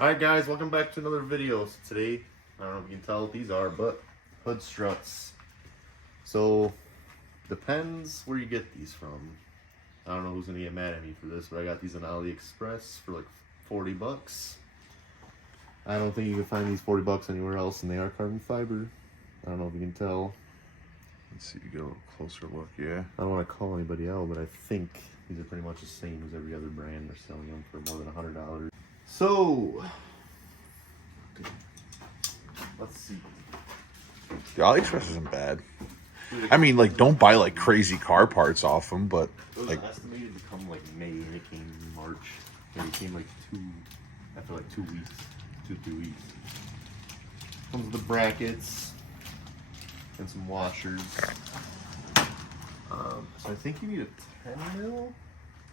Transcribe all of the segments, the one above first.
Alright guys, welcome back to another video. So today, I don't know if you can tell what these are, but hood struts. So, depends where you get these from. I don't know who's gonna get mad at me for this, but I got these on AliExpress for like 40 bucks. I don't think you can find these 40 bucks anywhere else, and they are carbon fiber. I don't know if you can tell. Let's see, you get a little closer look, yeah. I don't want to call anybody out, but I think these are pretty much the same as every other brand. They're selling them for more than $100. So, let's see. The AliExpress isn't bad. I mean, like, don't buy like crazy car parts off them, but It like, was estimated to come like May, and it came March. And it came like after like 2 weeks, 3 weeks. Comes with the brackets and some washers. So I think you need a 10 mil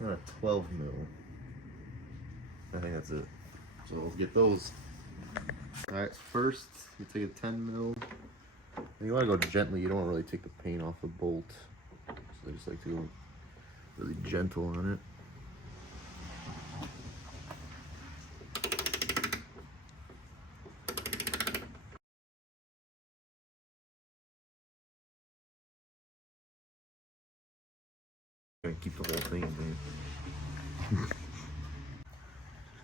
and a 12 mil. I think that's it. So we'll get those. All right, first you take a 10 mil. And you want to go gently. You don't want to really take the paint off the bolt. So I just like to go really gentle on it. Gonna keep the whole thing in there.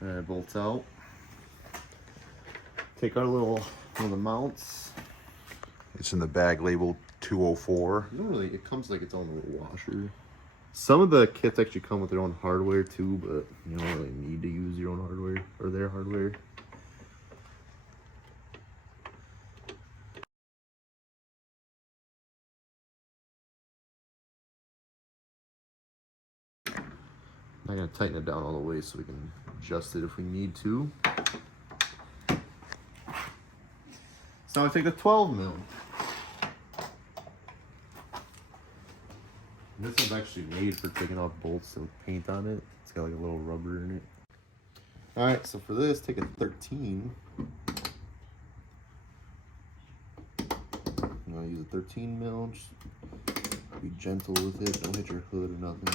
And it bolts out. Take our one of the mounts. it's in the bag labeled 204. You don't really, it comes like its own little washer. Some of the kits actually come with their own hardware too, but you don't really need to use your own hardware or their hardware. I'm gonna tighten it down all the way so we can adjust it if we need to. So now I take the 12 mil. This one's actually made for taking off bolts with paint on it. It's got like a little rubber in it. All right, so for this, take a 13. I'm gonna use a 13 mil. Just be gentle with it. Don't hit your hood or nothing.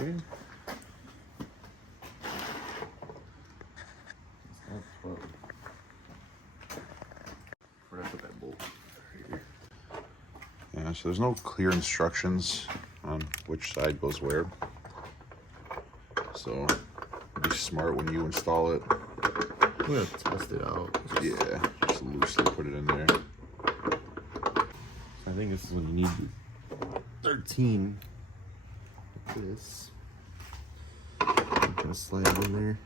Okay. Where did I put that bolt? Yeah, so there's no clear instructions on which side goes where. So be smart when you install it. I'm gonna test it out. Yeah, just loosely put it in there. I think this is when you need 13. Like this. I'm gonna slide it in there.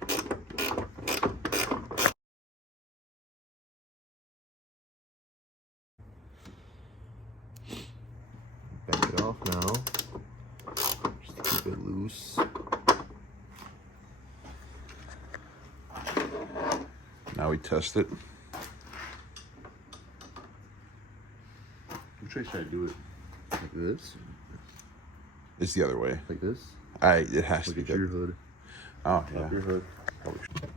Back it off now. Just to keep it loose. Now we test it. Which way should I do it? Like this? It's the other way. Like this? It has Look to at be your hood. Oh, yeah. Up your hood. Probably should.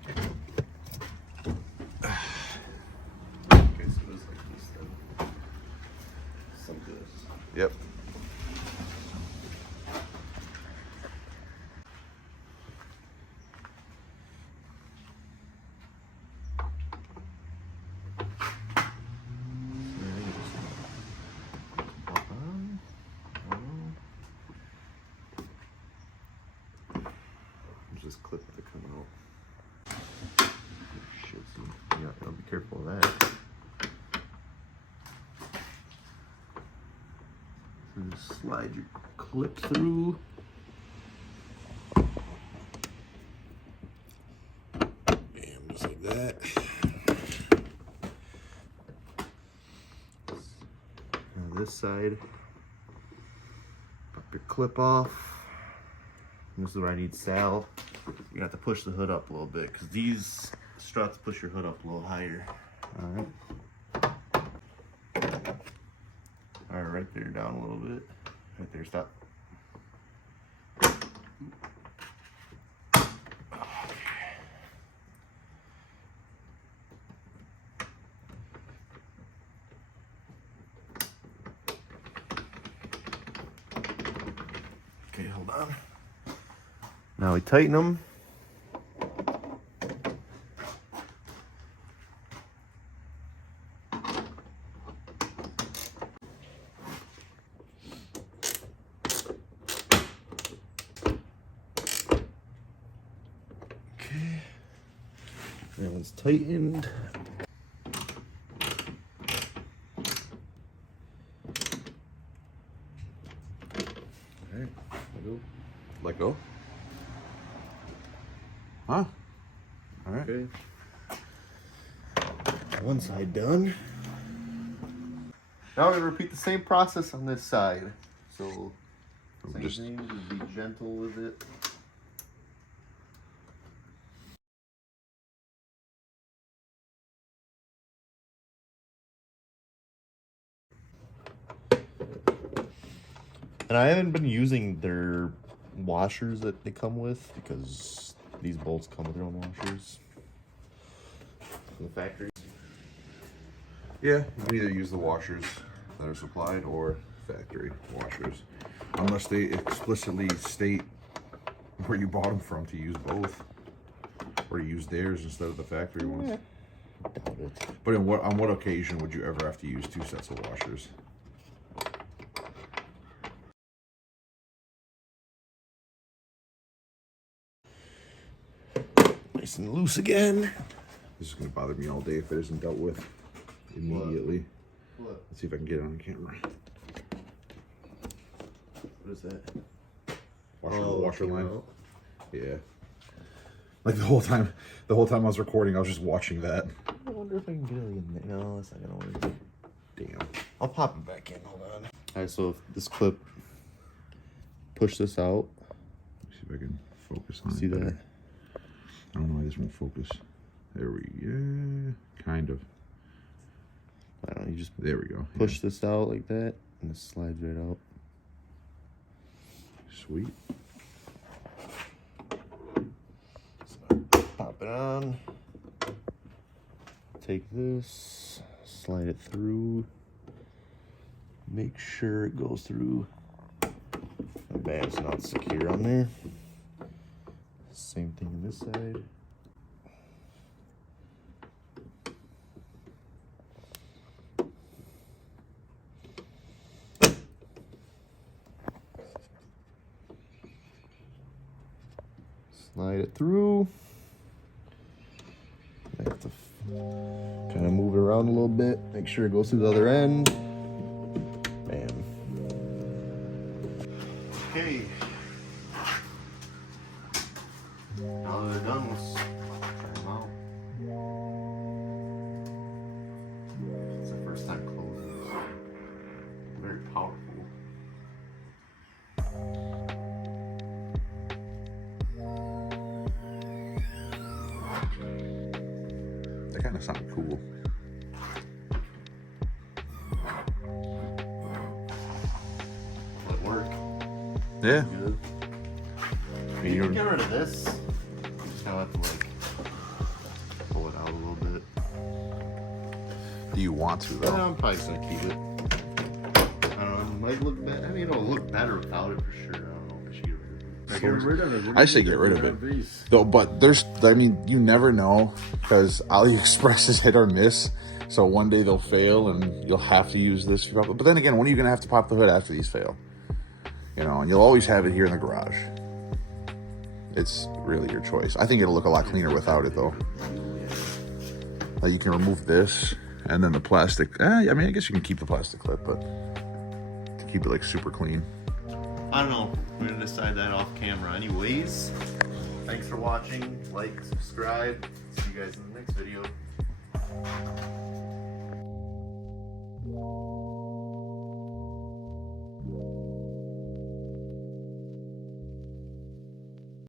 Okay, so it's like this then. Some good. Yep. Just clip to come out. Shit, yeah, gotta be careful of that. So just slide your clip through. Bam, just like that. Now this side, pop your clip off. This is where I need Sal. You have to push the hood up a little bit because these struts push your hood up a little higher. All right. All right, right there, down a little bit. Right there, stop. hold on. Now we tighten them. Okay. That one's tightened. Alright, Let go. Huh? All right. okay. One side done. Now we're gonna repeat the same process on this side. So same Just thing, just be gentle with it. And I haven't been using their washers that they come with because these bolts come with their own washers from the factory. yeah, you can either use the washers that are supplied or factory washers, unless they explicitly state where you bought them from to use both, or use theirs instead of the factory ones. Doubt it. But on what occasion would you ever have to use 2 sets of washers? Nice and loose again. This is going to bother me all day if it isn't dealt with immediately. What? Let's see if I can get it on camera. What is that? Washer line. Yeah. Like the whole time I was recording, I was just watching that. I wonder if I can get it in there. No, it's not gonna work. Damn. I'll pop it back in. Hold on. Alright, so if this clip, push this out. See if I can focus on it. See that? better. I don't know why this won't focus. There we go. Kind of. I don't know. You just There we go. push this out like that, and it slides right out. Sweet. Pop it on. Take this, slide it through. Make sure it goes through. Bam, it's not secure on there. Same thing on this side. Slide it through. I have to kind of move it around a little bit, make sure it goes through the other end. Bam. Okay. Now that they're done, let's try them out. It's the first time closing, so very powerful. That kind of sounded cool. Will it work? Yeah. Good. You can get rid of this. You just kind of have to like pull it out a little bit. Do you want to though? I'm probably just gonna keep it. I don't know. It might look better. I mean, it'll look better without it for sure. I don't know. I should get rid of it. I say get rid of it. Though, but you never know, because AliExpress is hit or miss. So one day they'll fail and you'll have to use this. But then again, when are you going to have to pop the hood after these fail? And you'll always have it here in the garage. It's really your choice. I think it'll look a lot cleaner without it though. Like you can remove this and then the plastic. I mean, I guess you can keep the plastic clip, but to keep it like super clean. I don't know. We're gonna decide that off camera. Anyways, thanks for watching. Like, subscribe. See you guys in the next video.